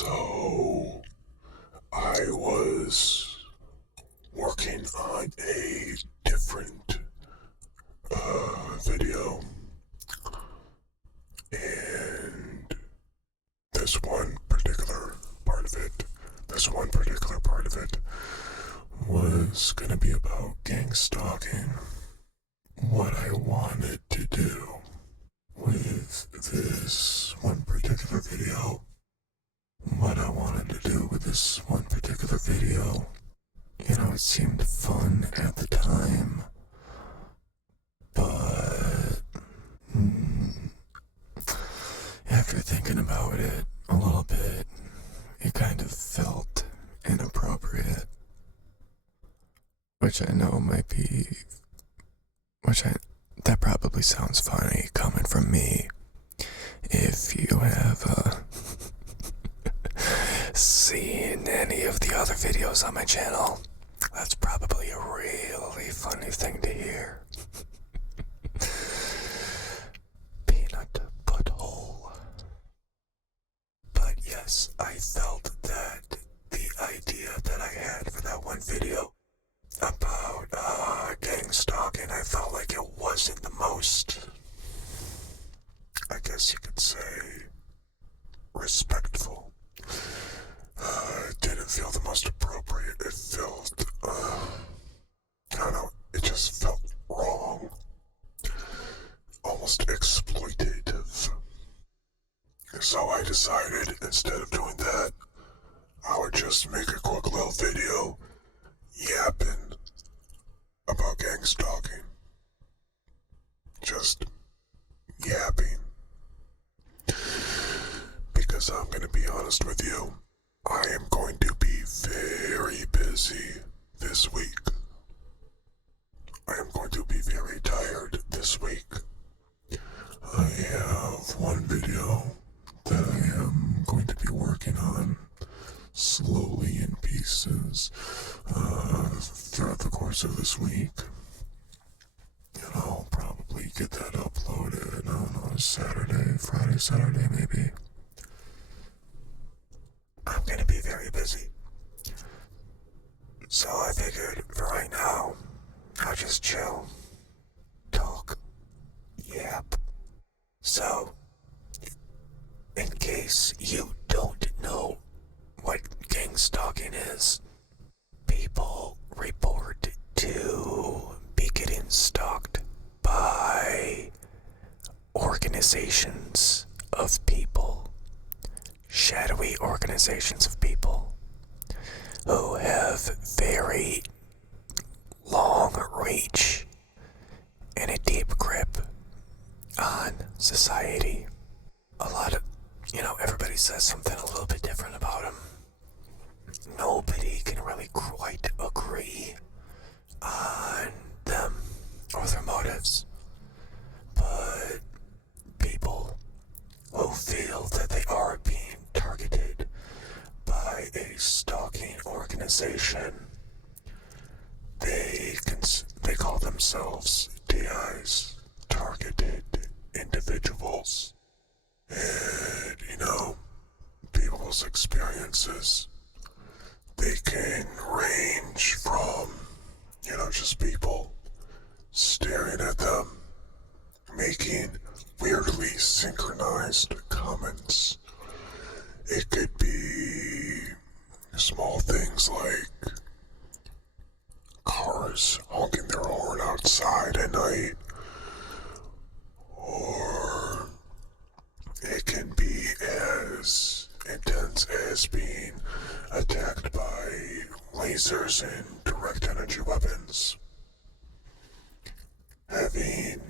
So, I was working on a different video, and this one particular part of it was gonna be about gangstalking. What I wanted to do with this one particular video, it seemed fun at the time, but after thinking about it a little bit, it kind of felt inappropriate. That probably sounds funny coming from me. If you have seen any of the other videos on my channel, that's probably a really funny thing to hear. Peanut butthole. But yes, I felt that the idea that I had for that one video about gang stalking, I felt like it wasn't the most, I guess you could say, respectful. It didn't feel the most appropriate. It felt, I don't know, it just felt wrong. Almost exploitative. So I decided, instead of doing that, I would just make a quick little video yapping about gang stalking. Just yapping. Because I'm gonna be honest with you, I am going to be very busy this week. I am going to be very tired this week. I have one video that I am going to be working on slowly in pieces throughout the course of this week. And I'll probably get that uploaded on Saturday, maybe. I'm gonna be very busy. So I figured for right now, I'll just chill, talk, yap. So, in case you don't know what gang stalking is, people report to be getting stalked by organizations of people, shadowy organizations of people who have very long reach and a deep grip on society. Everybody says something a little bit different about them. Nobody can really quite agree on them or their motives. But people who feel that they are being targeted by a stalking organization, they call themselves TIs, targeted individuals. And, people's experiences, they can range from, just people staring at them, making weirdly synchronized comments. It could be small things like cars honking their horn outside at night, or it can be as intense as being attacked by lasers and direct energy weapons. Having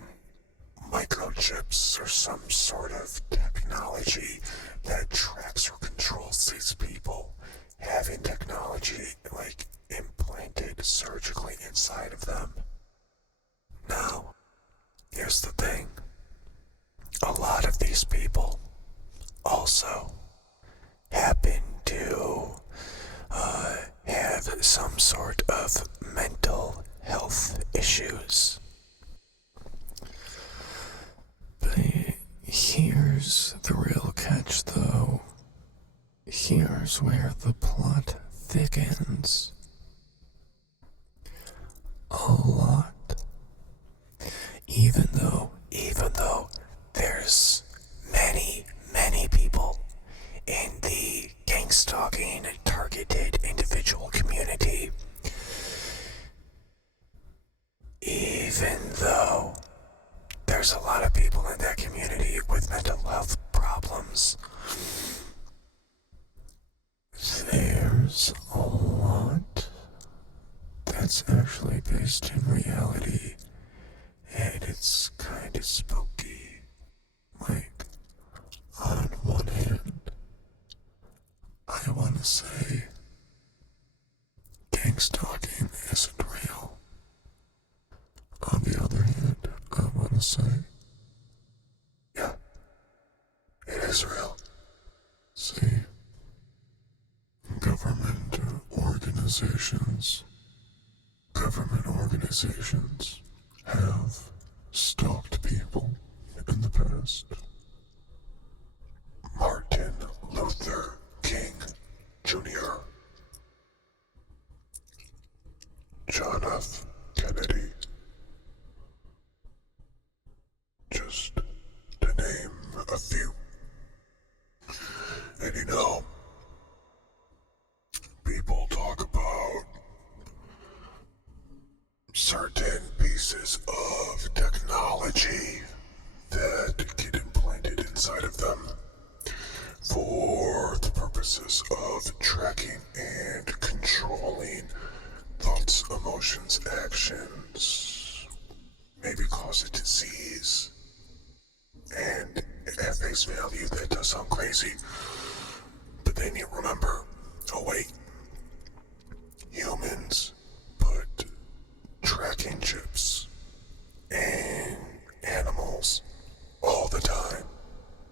microchips or some sort of technology that tracks or controls these people. Having technology implanted surgically inside of them. Now, here's the thing. A lot of these people also happen to have some sort of mental health issues. But here's the real catch, though. here's where the plot thickens. A lot. Even though there's many people in the Gangstalking targeted individual community, even though there's a lot of people in that community with mental health problems, there's a lot that's actually based in reality, and it's kind of spooky. Like, on one hand, I want to say Gangstalking isn't real. On the other hand, I want to say, yeah, it is real. See, government organizations have stalked people in the past. Martin Luther King Jr., John F. Kennedy, just to name a few. And you know, people talk about certain pieces of technology that get implanted inside of them for the purposes of tracking and controlling thoughts, emotions, actions, maybe cause a disease. And at face value, that does sound crazy. But then you remember, oh wait, humans put tracking chips in animals all the time.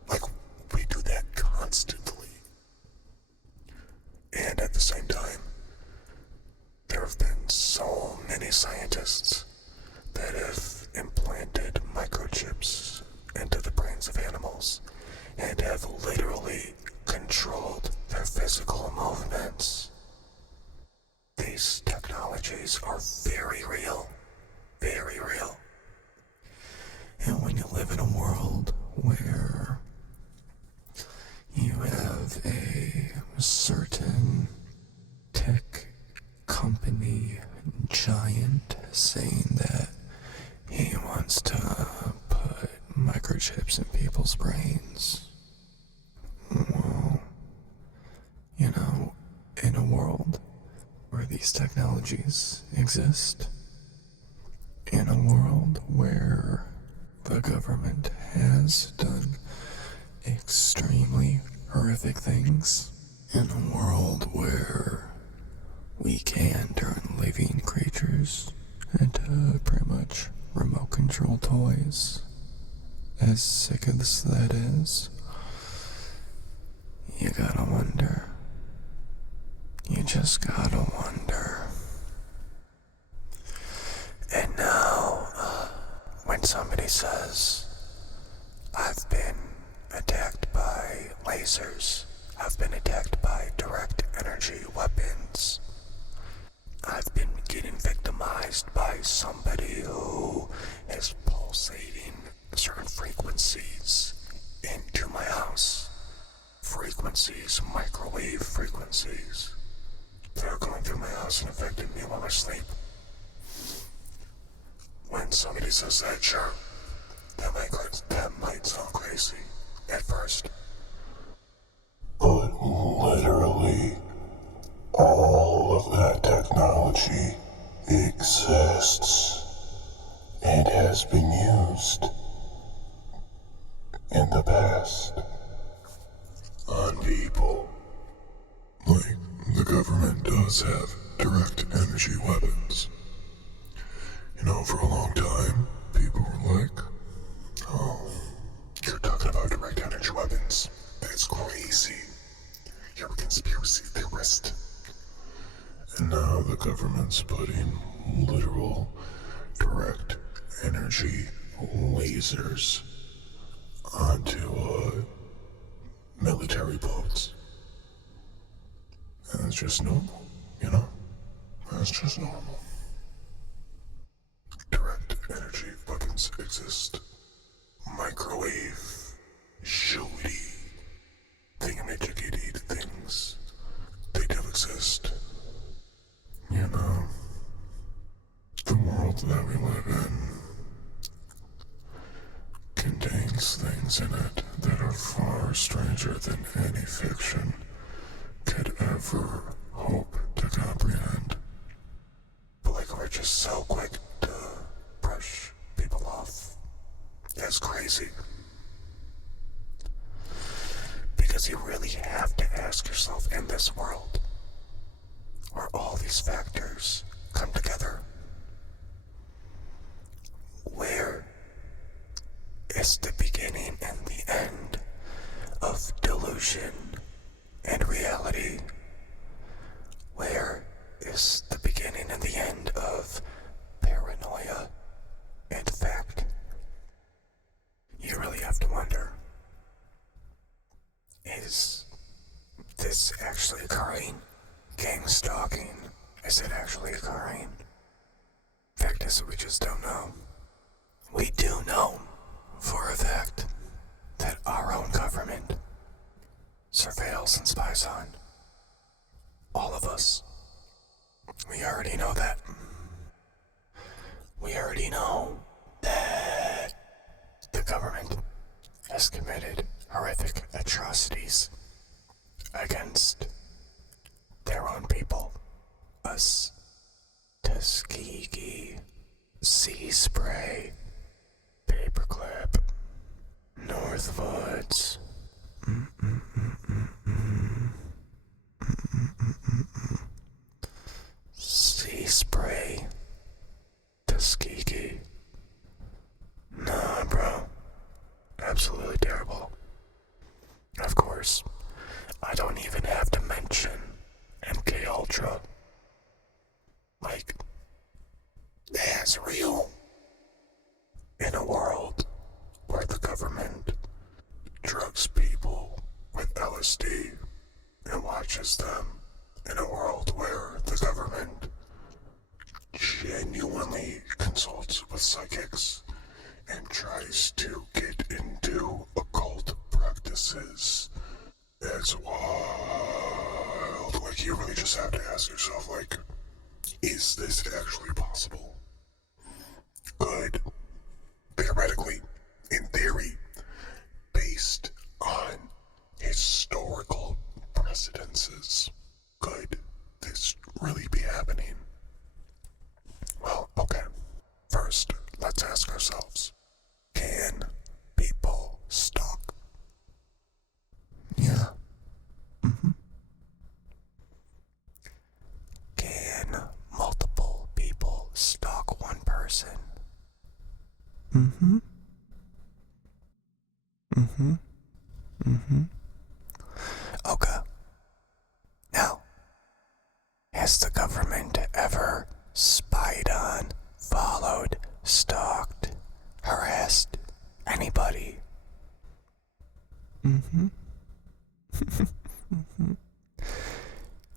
Like, we do that constantly. And at the same time, there have been so many scientists that have implanted microchips into the brains of animals and have literally controlled their physical movements. These technologies are very real. Very real. And when you live in a world where you have a certain tech company giant saying that he wants to put microchips in people's brains, well, you know, in a world where these technologies exist, in a world where the government has done extremely horrific things, in a world where we can turn living creatures into pretty much remote control toys, as sick as that is, you gotta wonder. You just gotta wonder. And now, when somebody says, I've been attacked by lasers, I've been attacked by direct energy weapons, I've been getting victimized by somebody who is pulsating certain frequencies into my house. Frequencies, microwave frequencies, that are going through my house and affecting me while I sleep. When somebody says that, sure, that might sound crazy at first. But literally, all of that technology exists and has been used in the past on people. Like, the government does have direct energy weapons. You know, for a long time, people were like, oh, you're talking about direct energy weapons. That's crazy. You're a conspiracy theorist. And now the government's putting literal direct energy lasers onto military boats. just normal, you know? That's just normal. Direct energy weapons exist. Microwave, shooty, thingamajiggy things. They do exist. You know, the world that we live in contains things in it that are far stranger than any fiction could ever hope to comprehend. But like, we're just so quick to brush people off. That's crazy. Because you really have to ask yourself, in this world where all these factors come together, where is the beginning and the end of delusion and reality? Where is the beginning and the end of paranoia and fact? You really have to wonder, is this actually occurring? Gangstalking, is it actually occurring? Fact is, we just don't know. We do know for a fact that our own government surveils and spies on all of us. We already know that. We already know that the government has committed horrific atrocities against their own people. Us. Tuskegee. Sea spray. Paperclip. Northwoods. Sea spray. Tuskegee. Nah, bro. Absolutely terrible. Of course, I don't even have to mention MK Ultra. Like, that's real. In a world where the government drugs people with LSD and watches them, in a world where the government genuinely consults with psychics and tries to get into occult practices. It's wild. Like, you really just have to ask yourself, like, is this actually possible? Could, theoretically, in theory, based on historical precedences, could this really be happening? Well, okay. First, let's ask ourselves, can people stalk? Yeah. Can multiple people stalk one person? Okay. Now, has the government ever spied on, followed, stalked, harassed anybody?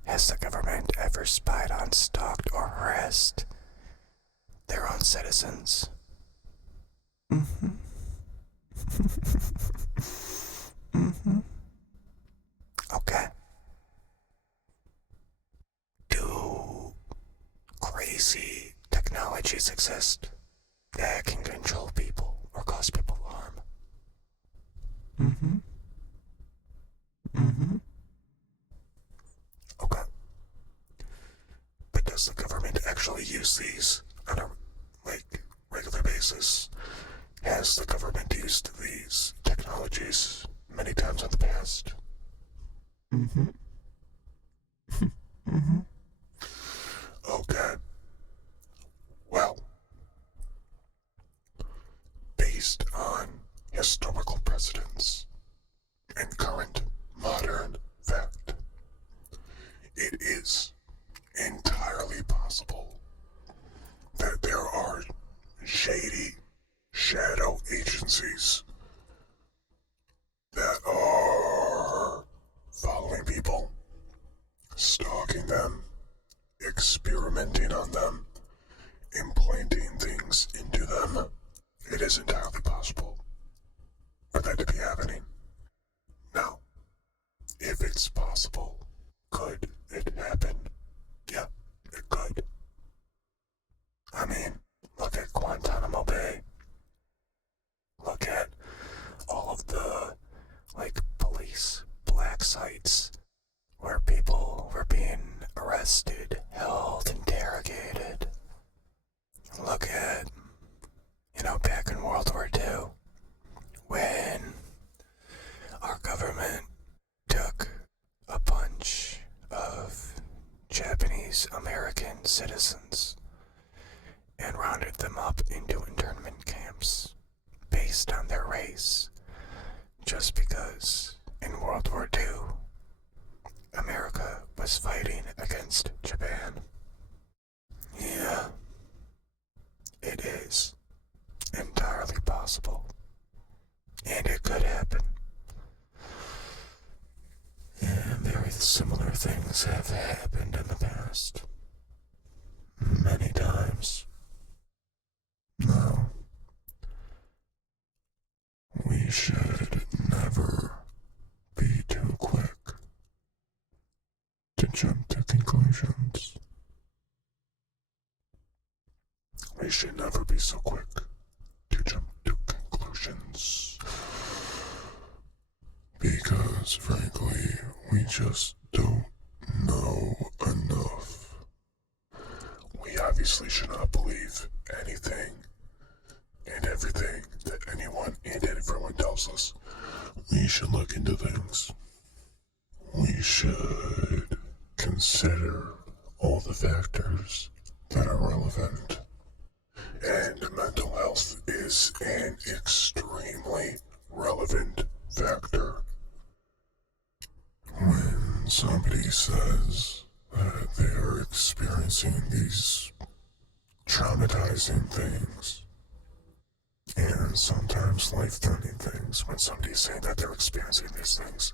Has the government ever spied on, stalked, or harassed their own citizens? Okay. Do crazy technologies exist that can control people or cause people harm? Okay. But does the government actually use these on a, regular basis? Has the government used these technologies many times in the past? Okay. Well, based on historical precedents and current modern fact, it is entirely possible that there are shady shadow agencies that are following people, stalking hacking them, experimenting on them, implanting things into them. It is entirely possible for that to be happening. Now, if it's possible, could it happen? Yeah, it could. I mean, look at Guantanamo Bay. Look at all of the, police black sites where people were being arrested, held, interrogated. Look at, back in World War II, when our government took a bunch of Japanese American citizens and rounded them up into internment camps based on their race, just because in World War II, America was fighting against Japan. Yeah, it is entirely possible, and it could happen. And very similar things have happened in the past, many times. No, we should never be too quick to jump to conclusions. We should never be so quick to jump to conclusions. Because, frankly, we just don't know enough. We obviously should not believe anything and everything that anyone and everyone tells us. We should look into things. We should consider all the factors that are relevant. And mental health is an extremely relevant factor. When somebody says that they are experiencing these traumatizing things, and sometimes life-threatening things, when somebody's saying that they're experiencing these things,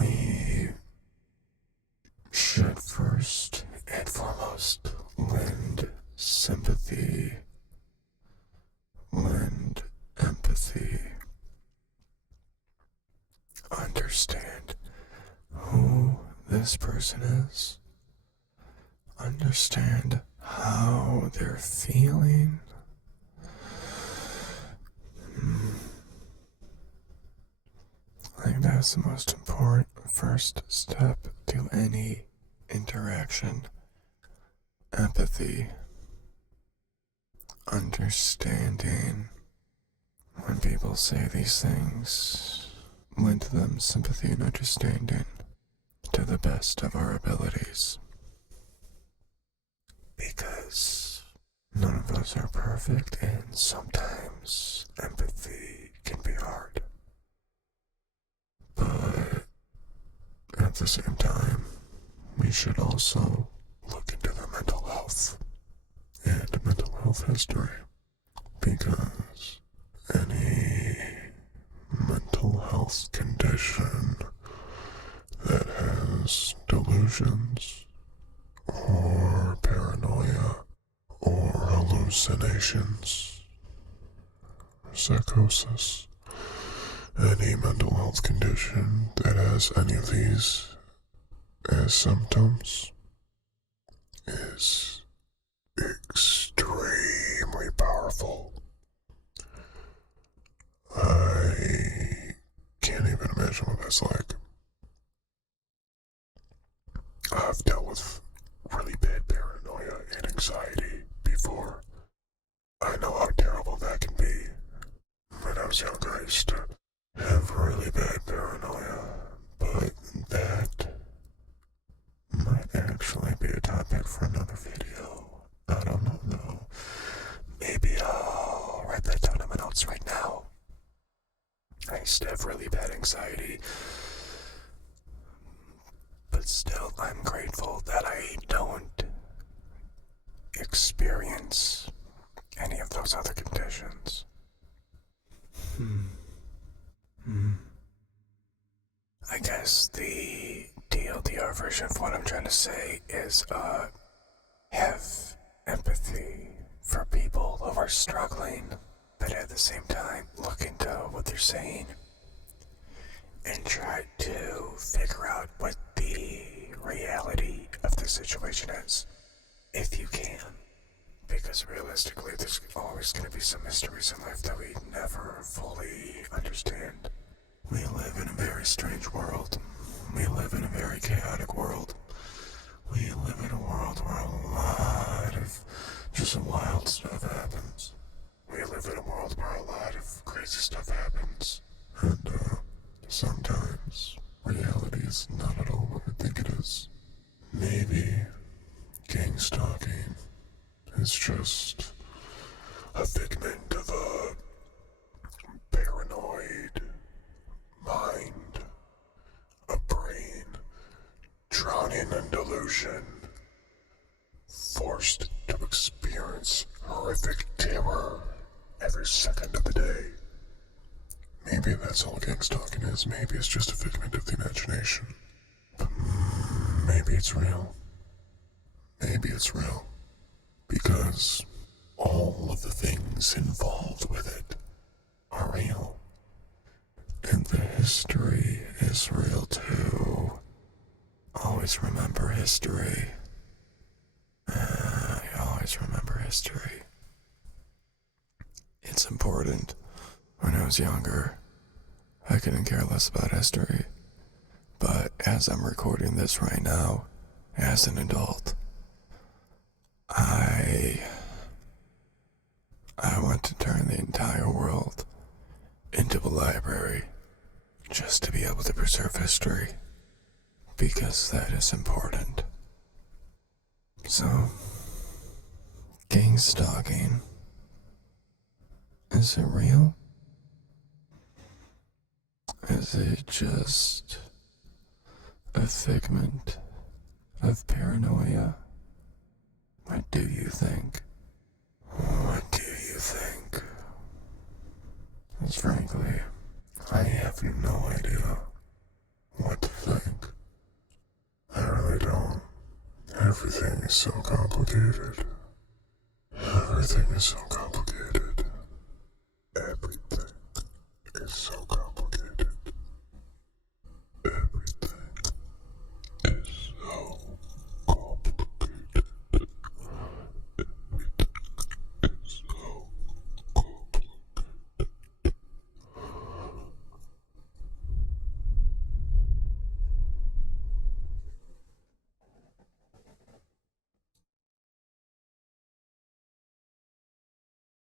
we should first and foremost lend sympathy, lend empathy, understand who this person is, understand how they're feeling. I think that's the most important first step to any interaction. Empathy. Understanding. When people say these things, lend them sympathy and understanding to the best of our abilities. Because none of us are perfect, and sometimes empathy can be hard. But at the same time, we should also look into their mental health and mental health history, because any mental health condition that has delusions or paranoia or hallucinations, psychosis, any mental health condition that has any of these as symptoms is extremely powerful. I can't even imagine what that's like. I've dealt with really bad paranoia and anxiety before. I know how terrible that can be. When I was younger, I used to have really bad paranoia, but that might actually be a topic for another video. I don't know though. Maybe I'll write that down in my notes right now. I used to have really bad anxiety, but still I'm grateful that I don't experience any of those other conditions. I guess the deal version of what I'm trying to say is, have empathy for people who are struggling, but at the same time look into what they're saying and try to figure out what the reality of the situation is, if you can. Because realistically, there's always going to be some mysteries in life that we never fully understand. We live in a very strange world. We live in a very chaotic world. We live in a world where a lot of just wild stuff happens. We live in a world where a lot of crazy stuff happens. And, sometimes reality is not at all what we think it is. Maybe Gangstalking is just a figment of a paranoid mind, a brain drowning in delusion, forced to experience horrific terror every second of the day. Maybe that's all Gangstalking is. Maybe it's just a figment of the imagination. But maybe it's real. Maybe it's real. Because all of the things involved with it are real. And the history is real too. Always remember history. Always remember history. It's important. When I was younger, I couldn't care less about history. But as I'm recording this right now, as an adult, I want to turn the entire world into a library just to be able to preserve history, because that is important. So, Gangstalking, is it real? Is it just a figment of paranoia? What do you think? What do you think? Because frankly, I have no idea What to think? I really don't. Everything is so complicated. Everything is so complicated.